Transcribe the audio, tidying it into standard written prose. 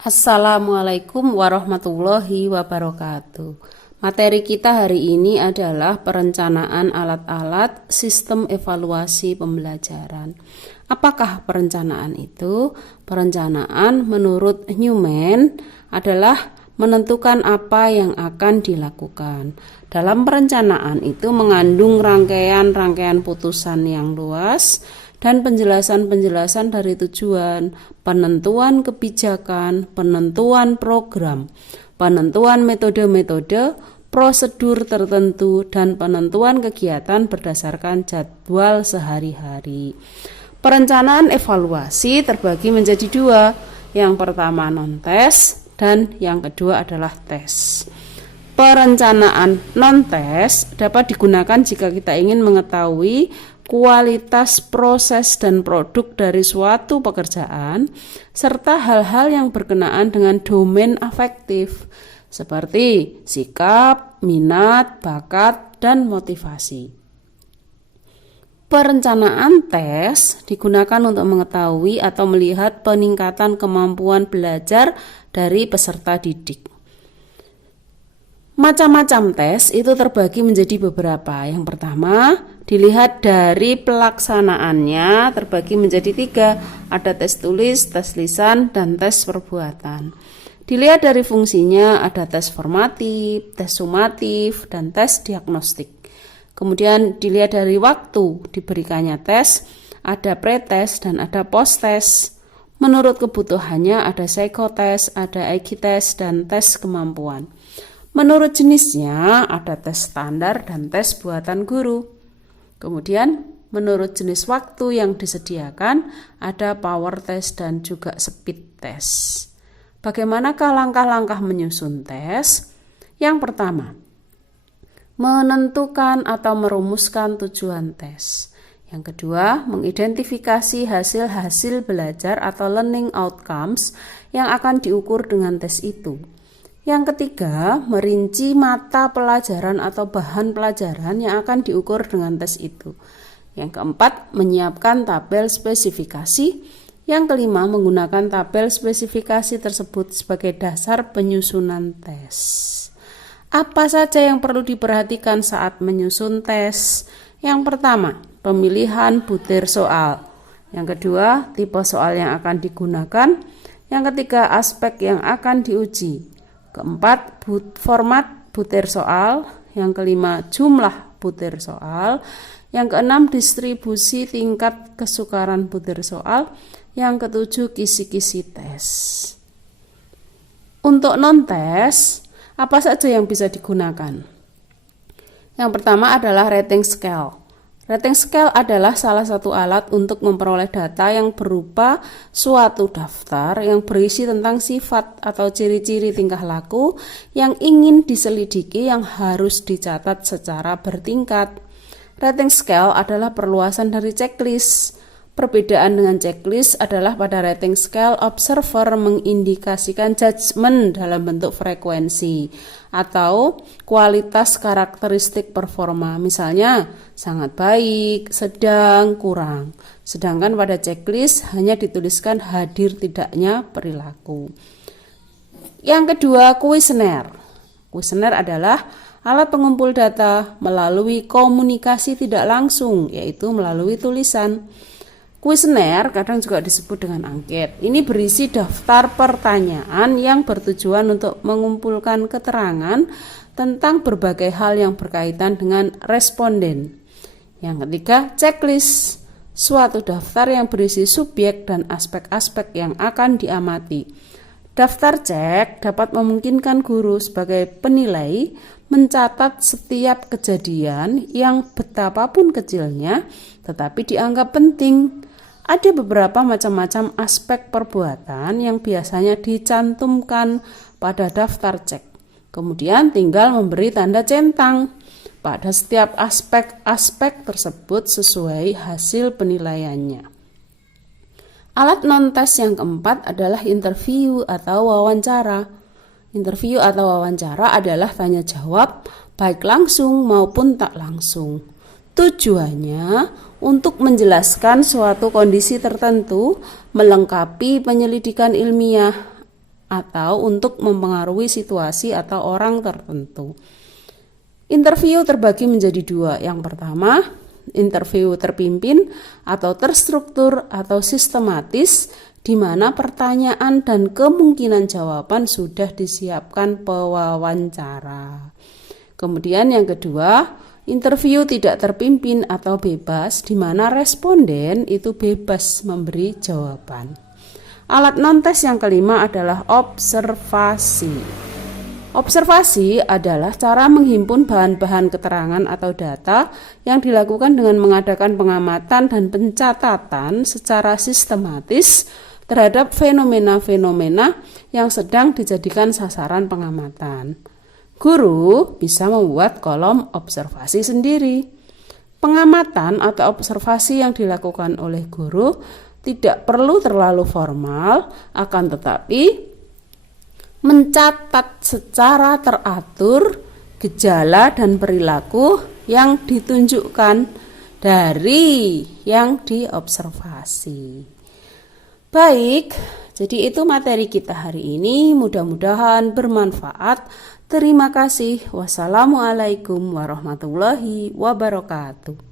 Assalamualaikum warahmatullahi wabarakatuh. Materi kita hari ini adalah perencanaan alat-alat sistem evaluasi pembelajaran. Apakah perencanaan itu? Perencanaan menurut Newman adalah menentukan apa yang akan dilakukan. Dalam perencanaan itu mengandung rangkaian-rangkaian putusan yang luas dan penjelasan-penjelasan dari tujuan, penentuan kebijakan, penentuan program, penentuan metode-metode, prosedur tertentu, dan penentuan kegiatan berdasarkan jadwal sehari-hari. Perencanaan evaluasi terbagi menjadi dua. Yang pertama non-tes dan yang kedua adalah tes. Perencanaan non-tes dapat digunakan jika kita ingin mengetahui kualitas proses dan produk dari suatu pekerjaan, serta hal-hal yang berkenaan dengan domain afektif, seperti sikap, minat, bakat, dan motivasi. Perencanaan tes digunakan untuk mengetahui atau melihat peningkatan kemampuan belajar dari peserta didik. Macam-macam tes itu terbagi menjadi beberapa. Yang pertama, dilihat dari pelaksanaannya terbagi menjadi tiga. Ada tes tulis, tes lisan, dan tes perbuatan. Dilihat dari fungsinya ada tes formatif, tes sumatif, dan tes diagnostik. Kemudian dilihat dari waktu diberikannya tes, ada pre-tes dan ada post-tes. Menurut kebutuhannya ada psikotes, ada IQ-tes, dan tes kemampuan. Menurut jenisnya ada tes standar dan tes buatan guru. Kemudian menurut jenis waktu yang disediakan ada power test dan juga speed test. Bagaimanakah langkah-langkah menyusun tes? Yang pertama, menentukan atau merumuskan tujuan tes. Yang kedua, mengidentifikasi hasil-hasil belajar atau learning outcomes yang akan diukur dengan tes itu. Yang ketiga, merinci mata pelajaran atau bahan pelajaran yang akan diukur dengan tes itu. Yang keempat, menyiapkan tabel spesifikasi. Yang kelima, menggunakan tabel spesifikasi tersebut sebagai dasar penyusunan tes. Apa saja yang perlu diperhatikan saat menyusun tes? Yang pertama, pemilihan butir soal. Yang kedua, tipe soal yang akan digunakan. Yang ketiga, aspek yang akan diuji. Keempat, format butir soal. Yang kelima, jumlah butir soal. Yang keenam, distribusi tingkat kesukaran butir soal. Yang ketujuh, kisi-kisi tes. Untuk non-tes, apa saja yang bisa digunakan? Yang pertama adalah rating scale. Rating scale adalah salah satu alat untuk memperoleh data yang berupa suatu daftar yang berisi tentang sifat atau ciri-ciri tingkah laku yang ingin diselidiki yang harus dicatat secara bertingkat. Rating scale adalah perluasan dari checklist. Perbedaan dengan checklist adalah pada rating scale, observer mengindikasikan judgement dalam bentuk frekuensi atau kualitas karakteristik performa, misalnya sangat baik, sedang, kurang. Sedangkan pada checklist hanya dituliskan hadir tidaknya perilaku. Yang kedua, kuesioner. Kuesioner adalah alat pengumpul data melalui komunikasi tidak langsung, yaitu melalui tulisan. Kuesioner kadang juga disebut dengan angket. Ini berisi daftar pertanyaan yang bertujuan untuk mengumpulkan keterangan tentang berbagai hal yang berkaitan dengan responden. Yang ketiga, checklist. Suatu daftar yang berisi subjek dan aspek-aspek yang akan diamati. Daftar cek dapat memungkinkan guru sebagai penilai mencatat setiap kejadian yang betapapun kecilnya tetapi dianggap penting. Ada beberapa macam-macam aspek perbuatan yang biasanya dicantumkan pada daftar cek. Kemudian tinggal memberi tanda centang pada setiap aspek-aspek tersebut sesuai hasil penilaiannya. Alat non-tes yang keempat adalah interview atau wawancara. Interview atau wawancara adalah tanya jawab baik langsung maupun tak langsung. Tujuannya untuk menjelaskan suatu kondisi tertentu, melengkapi penyelidikan ilmiah atau untuk mempengaruhi situasi atau orang tertentu. Interview terbagi menjadi dua. Yang pertama, interview terpimpin atau terstruktur atau sistematis, di mana pertanyaan dan kemungkinan jawaban sudah disiapkan pewawancara. Kemudian yang kedua, interview tidak terpimpin atau bebas, di mana responden itu bebas memberi jawaban. Alat non-tes yang kelima adalah observasi. Observasi adalah cara menghimpun bahan-bahan keterangan atau data yang dilakukan dengan mengadakan pengamatan dan pencatatan secara sistematis terhadap fenomena-fenomena yang sedang dijadikan sasaran pengamatan. Guru bisa membuat kolom observasi sendiri. Pengamatan atau observasi yang dilakukan oleh guru tidak perlu terlalu formal, akan tetapi mencatat secara teratur gejala dan perilaku yang ditunjukkan dari yang diobservasi. Baik, jadi itu materi kita hari ini, mudah-mudahan bermanfaat. Terima kasih. Wassalamualaikum warahmatullahi wabarakatuh.